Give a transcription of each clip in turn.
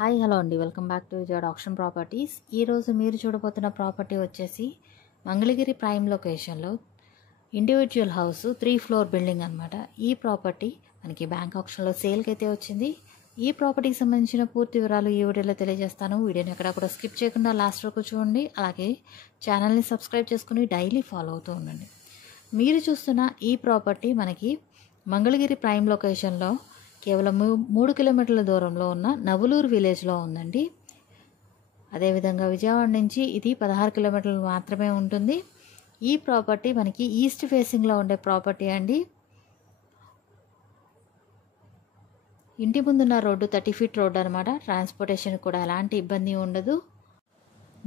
Hi hello అండి, welcome back to Vijayawada auction properties. ఈరోజు మీరు చూడబోతున్న ప్రాపర్టీ వచ్చేసి మంగళగిరి ప్రైమ్ లొకేషన్లో ఇండివిజువల్ హౌస్ 3 ఫ్లోర్ బిల్డింగ్ అనమాట. ఈ ప్రాపర్టీ మనకి బ్యాంక్ ఆప్షన్లో సేల్కి అయితే వచ్చింది. ఈ ప్రాపర్టీకి సంబంధించిన పూర్తి వివరాలు ఈ వీడియోలో తెలియజేస్తాను. వీడియోని ఎక్కడ కూడా స్కిప్ చేయకుండా లాస్ట్ వరకు చూడండి. అలాగే ఛానల్ని సబ్స్క్రైబ్ చేసుకుని డైలీ ఫాలో అవుతూ ఉండండి. మీరు చూస్తున్న ఈ ప్రాపర్టీ మనకి మంగళగిరి ప్రైమ్ లొకేషన్లో కేవలం 3 కిలోమీటర్ల దూరంలో ఉన్న నవలూరు విలేజ్లో ఉందండి. అదేవిధంగా విజయవాడ నుంచి ఇది 16 కిలోమీటర్లు మాత్రమే ఉంటుంది. ఈ ప్రాపర్టీ మనకి ఈస్ట్ ఫేసింగ్లో ఉండే ప్రాపర్టీ అండి. ఇంటి ముందున్న రోడ్డు 30 ఫీట్ రోడ్డు అనమాట. ట్రాన్స్పోర్టేషన్ కూడా ఎలాంటి ఇబ్బంది ఉండదు.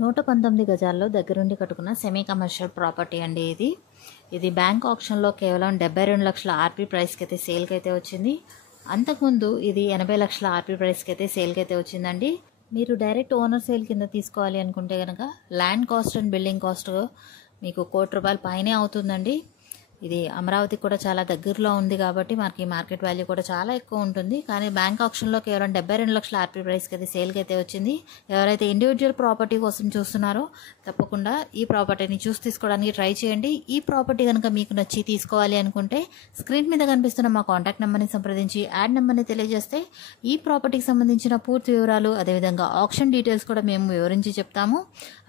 119 గజాల్లో దగ్గరుండి కట్టుకున్న సెమీ కమర్షియల్ ప్రాపర్టీ అండి. ఇది బ్యాంక్ ఆప్షన్లో కేవలం 72 లక్షల ఆర్పీ ప్రైస్కి అయితే సేల్కి అయితే వచ్చింది. అంతకుముందు ఇది 80 లక్షల ఆర్పీ ప్రైస్కి అయితే సేల్కి అయితే వచ్చిందండి. మీరు డైరెక్ట్ ఓనర్ సేల్ కింద తీసుకోవాలి అనుకుంటే కనుక land cost and building cost మీకు ₹1,00,00,000 పైనే అవుతుందండి. ఇది అమరావతి కూడా చాలా దగ్గరలో ఉంది కాబట్టి మనకి మార్కెట్ వాల్యూ కూడా చాలా ఎక్కువ ఉంటుంది. కానీ బ్యాంక్ ఆప్షన్లో కేవలం 72 లక్షల ఆర్పీ ప్రైస్కి అయితే సేల్కి అయితే వచ్చింది. ఎవరైతే ఇండివిజువల్ ప్రాపర్టీ కోసం చూస్తున్నారో తప్పకుండా ఈ ప్రాపర్టీని చూసి తీసుకోవడానికి ట్రై చేయండి. ఈ ప్రాపర్టీ కనుక మీకు నచ్చి తీసుకోవాలి అనుకుంటే స్క్రీన్ మీద కనిపిస్తున్న మా కాంటాక్ట్ నెంబర్ని సంప్రదించి యాడ్ నెంబర్ని తెలియజేస్తే ఈ ప్రాపర్టీకి సంబంధించిన పూర్తి వివరాలు అదేవిధంగా ఆప్షన్ డీటెయిల్స్ కూడా మేము వివరించి చెప్తాము.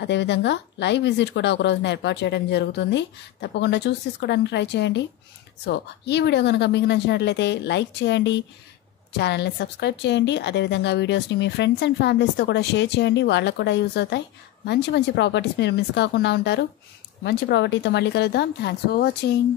అదేవిధంగా లైవ్ విజిట్ కూడా ఒక రోజున ఏర్పాటు చేయడం జరుగుతుంది. తప్పకుండా చూసి తీసుకోవడానికి ట్రై చేయండి. సో ఈ వీడియో కనుక మీకు నచ్చినట్లయితే లైక్ చేయండి, ఛానల్ని సబ్స్క్రైబ్ చేయండి. అదేవిధంగా వీడియోస్ని మీ ఫ్రెండ్స్ అండ్ ఫ్యామిలీస్తో కూడా షేర్ చేయండి, వాళ్ళకు కూడా యూజ్ అవుతాయి. మంచి ప్రాపర్టీస్ మీరు మిస్ కాకుండా ఉంటారు. మంచి ప్రాపర్టీతో మళ్ళీ కలుద్దాం. Thanks for watching.